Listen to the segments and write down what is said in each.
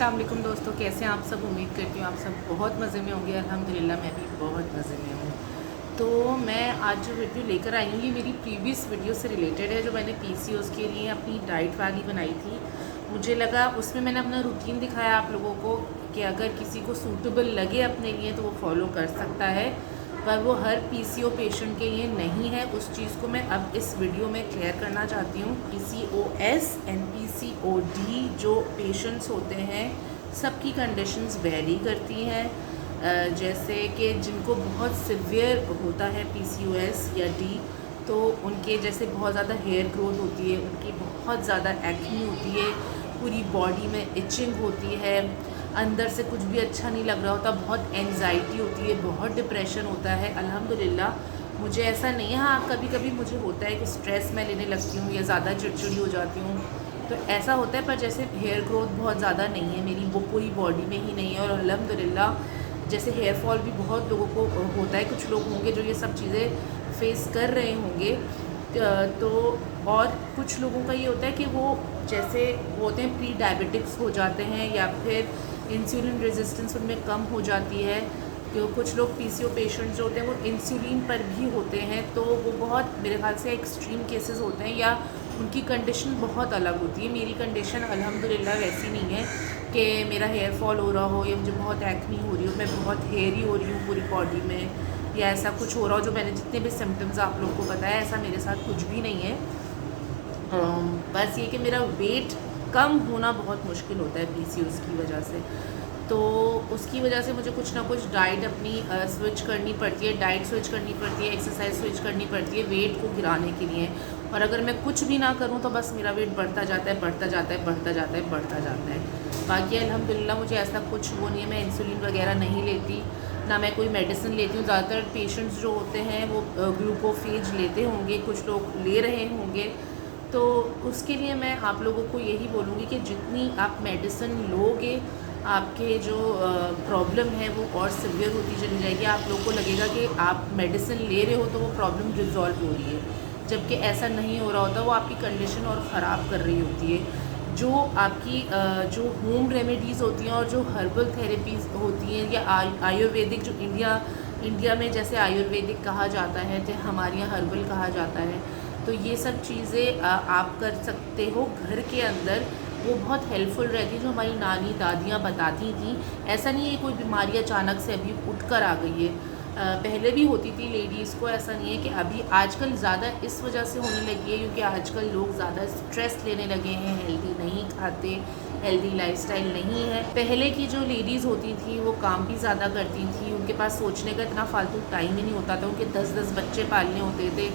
अस्सलाम वालेकुम दोस्तों, कैसे हैं आप सब। उम्मीद करती हूँ आप सब बहुत मज़े में होंगे। अल्हम्दुलिल्लाह मैं भी बहुत मज़े में हूँ। तो मैं आज जो वीडियो लेकर आई हूँ ये मेरी प्रीवियस वीडियो से रिलेटेड है, जो मैंने पीसीओएस के लिए अपनी डाइट वाली बनाई थी। मुझे लगा उसमें मैंने अपना रूटीन दिखाया आप लोगों को कि अगर किसी को सूटेबल लगे अपने लिए तो वो फॉलो कर सकता है, पर वो हर पीसीओ पेशेंट के लिए नहीं है। उस चीज़ को मैं अब इस वीडियो में क्लियर करना चाहती हूँ। पीसीओएस एंड पीसीओडी जो पेशेंट्स होते हैं सबकी कंडीशंस वेरी करती हैं। जैसे कि जिनको बहुत सिवियर होता है पीसीओएस या डी, तो उनके जैसे बहुत ज़्यादा हेयर ग्रोथ होती है, उनकी बहुत ज़्यादा एक्ने होती है, पूरी बॉडी में इचिंग होती है, अंदर से कुछ भी अच्छा नहीं लग रहा होता, बहुत एंजाइटी होती है, बहुत डिप्रेशन होता है। अल्हम्दुलिल्लाह मुझे ऐसा नहीं है। हाँ, कभी कभी मुझे होता है कि स्ट्रेस मैं लेने लगती हूँ या ज़्यादा चिड़चिड़ी हो जाती हूँ, तो ऐसा होता है। पर जैसे हेयर ग्रोथ बहुत ज़्यादा नहीं है मेरी, वो पूरी बॉडी में ही नहीं है। और अल्हम्दुलिल्लाह जैसे हेयर फॉल भी बहुत लोगों को होता है, कुछ लोग होंगे जो ये सब चीज़ें फेस कर रहे होंगे। तो और कुछ लोगों का ये होता है कि वो जैसे होते हैं प्री डायबिटिक्स हो जाते हैं, या फिर इंसुलिन रेजिस्टेंस उनमें कम हो जाती है। तो कुछ लोग पीसीओ पेशेंट्स जो होते हैं वो इंसुलिन पर भी होते हैं, तो वो बहुत मेरे ख्याल से एक्सट्रीम केसेस होते हैं, या उनकी कंडीशन बहुत अलग होती है। मेरी कंडीशन अल्हम्दुलिल्लाह वैसी नहीं है कि मेरा हेयर फॉल हो रहा हो या मुझे बहुत एक्नी हो रही हो, मैं बहुत हेयरी हो रही हूँ पूरी बॉडी में, या ऐसा कुछ हो रहा हो। जो मैंने जितने भी सिम्टम्स आप लोगों को बताया, ऐसा मेरे साथ कुछ भी नहीं है। बस ये कि मेरा वेट कम होना बहुत मुश्किल होता है पीसीओएस की वजह से, तो उसकी वजह से मुझे कुछ ना कुछ डाइट अपनी स्विच करनी पड़ती है, डाइट स्विच करनी पड़ती है, एक्सरसाइज स्विच करनी पड़ती है वेट को गिराने के लिए। और अगर मैं कुछ भी ना करूं तो बस मेरा वेट बढ़ता जाता है, बढ़ता जाता है, बढ़ता जाता है, बढ़ता जाता है। बाकी अल्हम्दुलिल्लाह मुझे ऐसा कुछ वो नहीं है। मैं इंसुलिन वगैरह नहीं लेती, ना मैं कोई मेडिसिन लेती हूँ। ज़्यादातर पेशेंट्स जो होते हैं वो ग्लूकोफेज लेते होंगे, कुछ लोग ले रहे होंगे। तो उसके लिए मैं आप लोगों को यही बोलूँगी कि जितनी आप मेडिसिन लोगे, आपके जो प्रॉब्लम है वो और सिवियर होती चली जाएगी। आप लोगों को लगेगा कि आप मेडिसिन ले रहे हो तो वो प्रॉब्लम रिजॉल्व हो रही है, जबकि ऐसा नहीं हो रहा होता। वो आपकी कंडीशन और ख़राब कर रही होती है। जो आपकी जो होम रेमेडीज़ होती हैं और जो हर्बल थेरेपीज़ होती हैं, या आयुर्वेदिक, जो इंडिया में जैसे आयुर्वेदिक कहा जाता है, तो हमारे यहाँ हर्बल कहा जाता है, तो ये सब चीज़ें आप कर सकते हो घर के अंदर। वो बहुत हेल्पफुल रहती है, जो हमारी नानी दादियाँ बताती थी। ऐसा नहीं है कोई बीमारी अचानक से अभी उठ कर आ गई है, पहले भी होती थी लेडीज़ को। ऐसा नहीं है कि अभी आजकल ज़्यादा इस वजह से होने लगी है क्योंकि आजकल लोग ज़्यादा स्ट्रेस लेने लगे हैं, हेल्दी नहीं खाते, हेल्दी लाइफस्टाइल नहीं है। पहले की जो लेडीज़ होती थी वो काम भी ज़्यादा करती थी, उनके पास सोचने का इतना फालतू टाइम ही नहीं होता था, उनके 10-10 बच्चे पालने होते थे,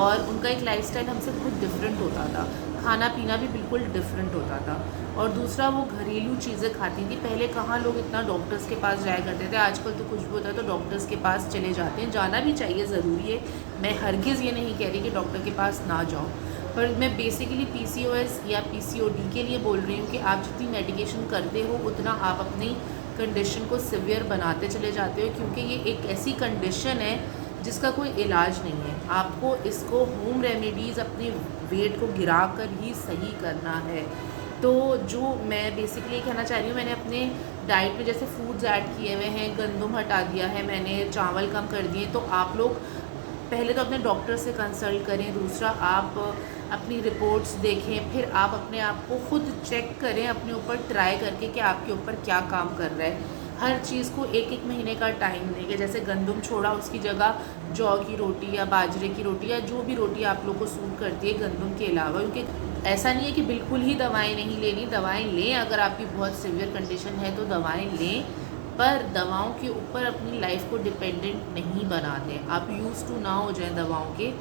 और उनका एक लाइफस्टाइल हमसे बहुत डिफरेंट होता था, खाना पीना भी बिल्कुल डिफरेंट होता था। और दूसरा, वो घरेलू चीज़ें खाती थी। पहले कहाँ लोग इतना डॉक्टर्स के पास जाया करते थे, आजकल तो कुछ भी होता है तो डॉक्टर्स के पास चले जाते हैं। जाना भी चाहिए, ज़रूरी है, मैं हरगिज़ ये नहीं कह रही कि डॉक्टर के पास ना जाओ, पर मैं बेसिकली पीसीओएस या पीसीओडी के लिए बोल रही हूँ कि आप जितनी मेडिकेशन करते हो उतना आप अपनी कंडीशन को सिवियर बनाते चले जाते हो, क्योंकि ये एक ऐसी कंडीशन है जिसका कोई इलाज नहीं है। आपको इसको होम रेमेडीज़ अपने वेट को गिरा कर ही सही करना है। तो जो मैं बेसिकली कहना चाह रही हूँ, मैंने अपने डाइट में जैसे फूड्स ऐड किए हुए हैं, गंदम हटा दिया है मैंने, चावल कम कर दिए। तो आप लोग पहले तो अपने डॉक्टर से कंसल्ट करें, दूसरा आप अपनी रिपोर्ट्स देखें, फिर आप अपने आप को खुद चेक करें अपने ऊपर ट्राई करके कि आपके ऊपर क्या काम कर रहा है। हर चीज़ को एक एक महीने का टाइम देंगे। जैसे गंदम छोड़ा, उसकी जगह जौ की रोटी या बाजरे की रोटी या जो भी रोटी आप लोग को सूट करती है गंदम के अलावा, क्योंकि ऐसा नहीं है कि बिल्कुल ही दवाएं नहीं लेनी, दवाएं लें। अगर आपकी बहुत सीवियर कंडीशन है तो दवाएं लें, पर दवाओं के ऊपर अपनी लाइफ को डिपेंडेंट नहीं बना दें। आप यूज़ टू ना हो जाएं दवाओं के।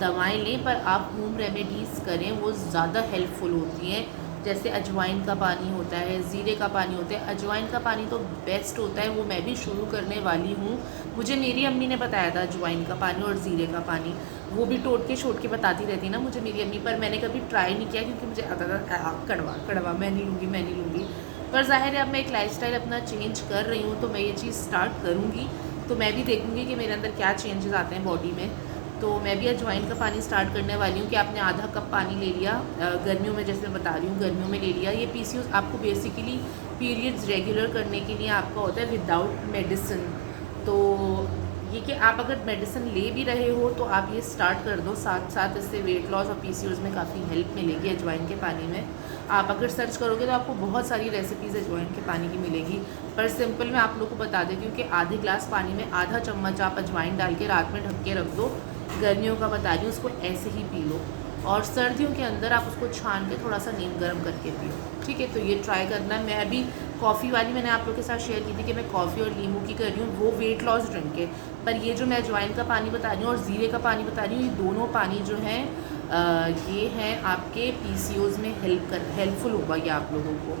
दवाएं लें पर आप होम रेमेडीज़ करें, वो ज़्यादा हेल्पफुल होती हैं। जैसे अजवाइन का पानी होता है, ज़ीरे का पानी होता है। अजवाइन का पानी तो बेस्ट होता है, वो मैं भी शुरू करने वाली हूँ। मुझे मेरी अम्मी ने बताया था अजवाइन का पानी और ज़ीरे का पानी, वो भी टोट के बताती रहती ना मुझे मेरी अम्मी, पर मैंने कभी ट्राई नहीं किया क्योंकि मुझे आता था कड़वा कड़वा, मैं नहीं लूँगी, मैं नहीं लूँगी। पर ज़ाहिर है अब मैं एक लाइफस्टाइल अपना चेंज कर रही हूँ, तो मैं ये चीज़ स्टार्ट करूँगी, तो मैं भी देखूँगी कि मेरे अंदर क्या चेंजेस आते हैं बॉडी में। तो मैं भी अजवाइन का पानी स्टार्ट करने वाली हूँ कि आपने आधा कप पानी ले लिया, गर्मियों में जैसे मैं बता रही हूँ गर्मियों में ले लिया। ये पीसीओएस आपको बेसिकली पीरियड्स रेगुलर करने के लिए आपका होता है विदाउट मेडिसिन। तो ये कि आप अगर मेडिसिन ले भी रहे हो तो आप ये स्टार्ट कर दो, साथ साथ इससे वेट लॉस और पीसीओएस में काफ़ी हेल्प मिलेगी अजवाइन के पानी में। आप अगर सर्च करोगे तो आपको बहुत सारी रेसिपीज़ अजवाइन के पानी की मिलेगी, पर सिंपल मैं आप लोग को बता देती हूँ कि आधे ग्लास पानी में आधा चम्मच आप अजवाइन डाल के रात में ढक के रख दो। गर्मियों का बता रही हूँ, उसको ऐसे ही पी लो, और सर्दियों के अंदर आप उसको छान के थोड़ा सा नीम गर्म करके पियो, ठीक है। तो ये ट्राई करना। मैं अभी कॉफ़ी वाली मैंने आप लोग के साथ शेयर की थी कि मैं कॉफ़ी और नींबू की कर रही हूँ, वो वेट लॉस ड्रिंक है। पर ये जो मैं अजवाइन का पानी बता रही हूँ और ज़ीरे का पानी बता रही हूँ, ये दोनों पानी जो हैं ये हैं आपके पीसीओएस में हेल्पफुल होगा ये आप लोगों को।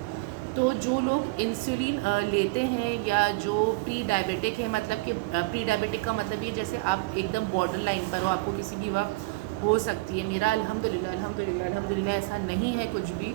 तो जो लोग इंसुलिन लेते हैं या जो प्री डायबिटिक है, मतलब कि प्री डायबिटिक का मतलब ये जैसे आप एकदम बॉर्डर लाइन पर हो, आपको किसी भी वक्त हो सकती है। मेरा अल्हम्दुलिल्लाह अल्हम्दुलिल्लाह अल्हम्दुलिल्लाह ऐसा नहीं है कुछ भी,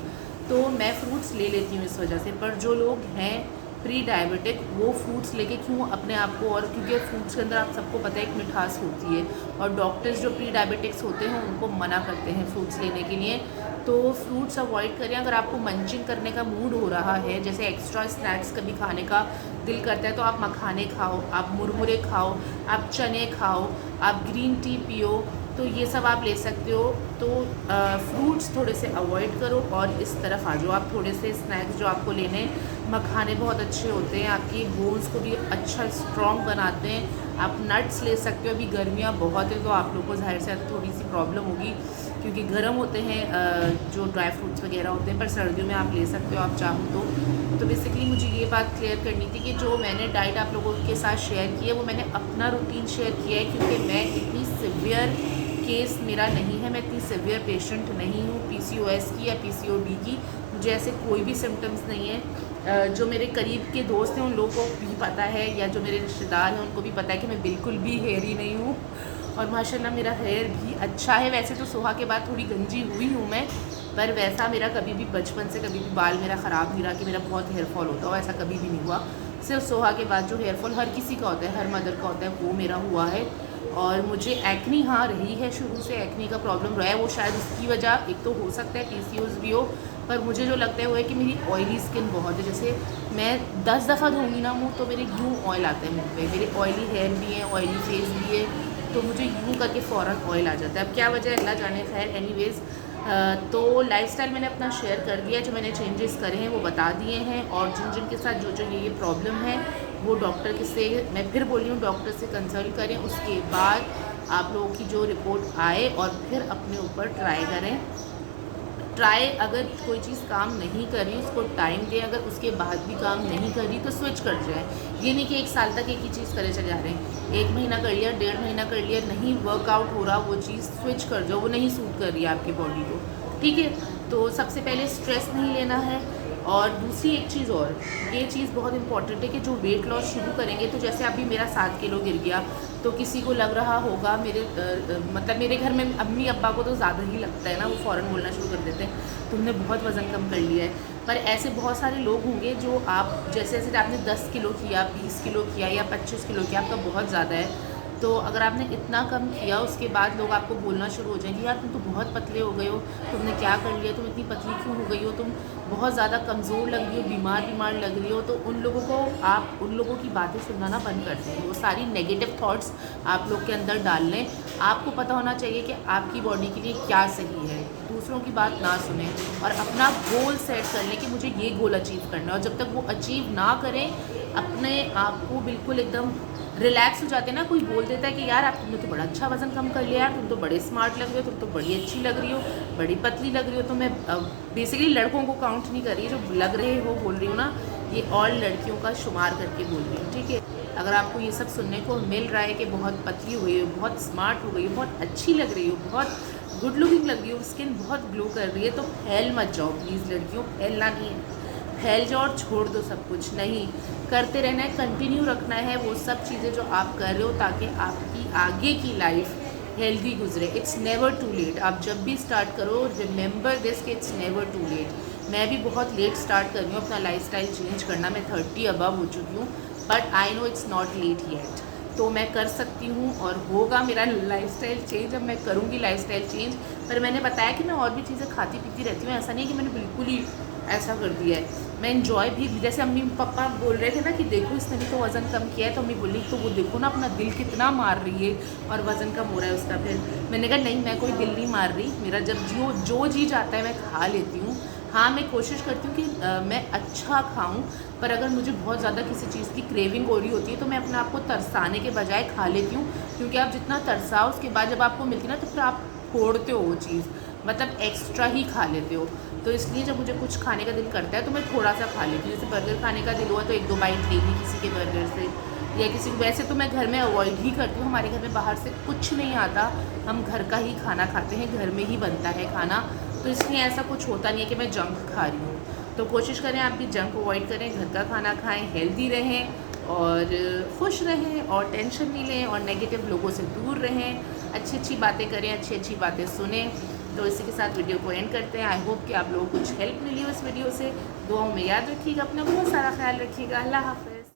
तो मैं फ्रूट्स ले लेती हूँ इस वजह से। पर जो लोग हैं प्री डायबिटिक, वो फ्रूट्स लेके क्यों अपने आप को, और क्योंकि फ्रूट्स के अंदर आप सबको पता है एक मिठास होती है, और डॉक्टर्स जो प्री डायबिटिक्स होते हैं उनको मना करते हैं फ्रूट्स लेने के लिए। तो फ्रूट्स अवॉइड करें। अगर आपको मंचिंग करने का मूड हो रहा है, जैसे एक्स्ट्रा स्नैक्स कभी खाने का दिल करता है, तो आप मखाने खाओ, आप मुरमुरे खाओ, आप चने खाओ, आप ग्रीन टी पियो, तो ये सब आप ले सकते हो। तो फ्रूट्स थोड़े से अवॉइड करो और इस तरफ आ जाओ। आप थोड़े से स्नैक्स जो आपको लेने, मखाने बहुत अच्छे होते हैं, आपकी बोन्स को भी अच्छा स्ट्रॉन्ग बनाते हैं। आप नट्स ले सकते हो। अभी गर्मियाँ बहुत हैं तो आप लोगों को ज़ाहिर से थोड़ी सी प्रॉब्लम होगी क्योंकि गर्म होते हैं जो ड्राई फ्रूट्स वगैरह होते हैं, पर सर्दियों में आप ले सकते हो आप चाहो तो बेसिकली मुझे ये बात क्लियर करनी थी कि जो मैंने डाइट आप लोगों के साथ शेयर की है वो मैंने अपना रूटीन शेयर किया है, क्योंकि मैं इतनी सिवियर केस मेरा नहीं है, मैं इतनी सिवियर पेशेंट नहीं हूँ पीसीओएस की या पीसीओडी की। मुझे ऐसे कोई भी सिम्टम्स नहीं है। जो मेरे करीब के दोस्त हैं उन लोगों को भी पता है, या जो मेरे रिश्तेदार हैं उनको भी पता है कि मैं बिल्कुल भी हेयरी नहीं हूँ, और माशाल्लाह मेरा हेयर भी अच्छा है। वैसे तो सोहा के बाद थोड़ी गंजी हुई हूँ मैं, पर वैसा मेरा कभी भी बचपन से कभी भी बाल मेरा ख़राब नहीं रहा कि मेरा बहुत हेयर फॉल होता हो, ऐसा कभी भी नहीं हुआ। सिर्फ सोहा के बाद जो हेयर फॉल हर किसी का होता है, हर मदर का होता है, वो मेरा हुआ है। और मुझे एक्नी हाँ रही है, शुरू से एक्नी का प्रॉब्लम रहा है। वो शायद उसकी वजह एक तो हो सकता है पीसीओएस भी हो, पर मुझे जो लगता है वो है कि मेरी ऑयली स्किन बहुत है। जैसे मैं 10 दफ़ा धोऊंगी ना मुँह तो मेरे यूँ ऑयल आता है मुँह पे। मेरे ऑयली हेयर भी है, ऑयली फेस भी है, तो मुझे यूँ करके फ़ौरन ऑयल आ जाता है। अब क्या वजह अल्लाह जाने। खैर एनीवेज़, तो लाइफस्टाइल मैंने अपना शेयर कर दिया, जो मैंने चेंजेस करे हैं वो बता दिए हैं, और जिन जिन के साथ जो जो ये प्रॉब्लम है वो डॉक्टर के से, मैं फिर बोल रही हूँ, डॉक्टर से कंसल्ट करें। उसके बाद आप लोगों की जो रिपोर्ट आए और फिर अपने ऊपर ट्राई करें। ट्राई, अगर कोई चीज़ काम नहीं कर रही उसको टाइम दें, अगर उसके बाद भी काम नहीं कर रही तो स्विच कर जाए। ये नहीं कि 1 साल तक एक ही चीज़ करे चले जा रहे हैं। 1 महीना कर लिया, 1.5 महीना कर लिया, नहीं वर्कआउट हो रहा वो चीज़, स्विच कर जाओ, वो नहीं सूट कर रही है आपकी बॉडी को, ठीक है। तो सबसे पहले स्ट्रेस नहीं लेना है। और दूसरी एक चीज़ और, ये चीज़ बहुत इंपॉर्टेंट है कि जो वेट लॉस शुरू करेंगे, तो जैसे अभी मेरा 7 किलो गिर गया, तो किसी को लग रहा होगा मेरे मतलब मेरे घर में अम्मी अब्बा को तो ज़्यादा ही लगता है ना, वो फ़ौरन बोलना शुरू कर देते हैं तुमने बहुत वज़न कम कर लिया है। पर ऐसे बहुत सारे लोग होंगे जो आप जैसे जैसे आपने 10 किलो किया, 20 किलो किया या 25 किलो किया, आपका बहुत ज़्यादा है। तो अगर आपने इतना कम किया, उसके बाद लोग आपको बोलना शुरू हो जाएंगे, यार तुम तो बहुत पतले हो गए हो, तुमने क्या कर लिया, तुम इतनी पतली क्यों हो गई हो, तुम बहुत ज़्यादा कमज़ोर लग रही हो, बीमार लग रही हो। तो उन लोगों को आप उन लोगों की बातें सुनना ना बंद कर दें। वो सारी नेगेटिव थॉट्स आप लोग के अंदर डाल लें। आपको पता होना चाहिए कि आपकी बॉडी के लिए क्या सही है। दूसरों की बात ना सुने और अपना गोल सेट कर लें कि मुझे ये गोल अचीव करना है, और जब तक वो अचीव ना करें अपने आप को बिल्कुल एकदम रिलैक्स हो जाते हैं ना। कोई बोल देता है कि यार आप तुमने तो बड़ा अच्छा वज़न कम कर लिया, यार तुम तो बड़े स्मार्ट लग रही हो, तुम तो बड़ी अच्छी लग रही हो, बड़ी पतली लग रही हो। तो मैं बेसिकली लड़कों को काउंट नहीं कर रही, जो लग रहे हो बोल रही हूँ ना, ये ऑल लड़कियों का शुमार करके बोल रही हूँ, ठीक है। अगर आपको ये सब सुनने को मिल रहा है कि बहुत पतली हो गई हो, बहुत स्मार्ट हो गई हो, बहुत अच्छी लग रही हो, बहुत गुड लुकिंग लग रही हो, स्किन बहुत ग्लो कर रही है, तो फैल मत जाओ प्लीज़ लड़कियों, फैलना नहीं है। फैल जाओ और छोड़ दो सब कुछ, नहीं करते रहना है, कंटिन्यू रखना है वो सब चीज़ें जो आप कर रहे हो, ताकि आपकी आगे की लाइफ हेल्दी गुजरे। It's never too late. आप जब भी स्टार्ट करो रिमेंबर दिस कि इट्स नेवर टू लेट। मैं भी बहुत लेट स्टार्ट कर रही हूँ अपना लाइफस्टाइल चेंज करना, मैं 30 अबव हो चुकी हूँ, but I know it's not let yet. तो मैं कर सकती हूँ और होगा मेरा लाइफस्टाइल चेंज। अब मैं करूँगी लाइफस्टाइल चेंज। पर मैंने बताया कि मैं और भी चीज़ें खाती पीती रहती हूँ, ऐसा नहीं कि मैंने बिल्कुल ही ऐसा कर दिया है। मैं इन्जॉय भी, जैसे अम्मी पापा बोल रहे थे ना कि देखो इसने भी तो वज़न कम किया है, तो अम्मी बोली तो वो देखो ना अपना दिल कितना मार रही है और वज़न कम हो रहा है उसका। फिर मैंने कहा नहीं, मैं कोई दिल नहीं मार रही, मेरा जब जो जी जाता है मैं खा लेती हूँ। हाँ, मैं कोशिश करती हूँ कि मैं अच्छा खाऊँ, पर अगर मुझे बहुत ज़्यादा किसी चीज़ की क्रेविंग हो रही होती है तो मैं अपने आप को तरसाने के बजाय खा लेती हूँ, क्योंकि आप जितना तरसाओ उसके बाद जब आपको मिलती है ना तो फिर आप छोड़ते हो वो चीज़, मतलब एक्स्ट्रा ही खा लेते हो। तो इसलिए जब मुझे कुछ खाने का दिल करता है तो मैं थोड़ा सा खा लेती हूँ। जैसे बर्गर खाने का दिल हुआ तो 1-2 बाइट ले ली किसी के बर्गर से, या किसी, वैसे तो मैं घर में अवॉइड ही करती हूँ। हमारे घर में बाहर से कुछ नहीं आता, हम घर का ही खाना खाते हैं, घर में ही बनता है खाना, तो इसलिए ऐसा कुछ होता नहीं है कि मैं जंक खा रही हूँ। तो कोशिश करें आप भी जंक अवॉइड करें, घर का खाना खाएं, हेल्दी रहें और खुश रहें और टेंशन नहीं लें और नेगेटिव लोगों से दूर रहें, अच्छी अच्छी बातें करें, अच्छी अच्छी बातें सुनें। तो इसी के साथ वीडियो को एंड करते हैं। आई होप कि आप लोगों को कुछ हेल्प मिली हो इस वीडियो से। दुआओं में याद रखिएगा, अपना बहुत सारा ख्याल रखिएगा। अल्लाह हाफ़िज़।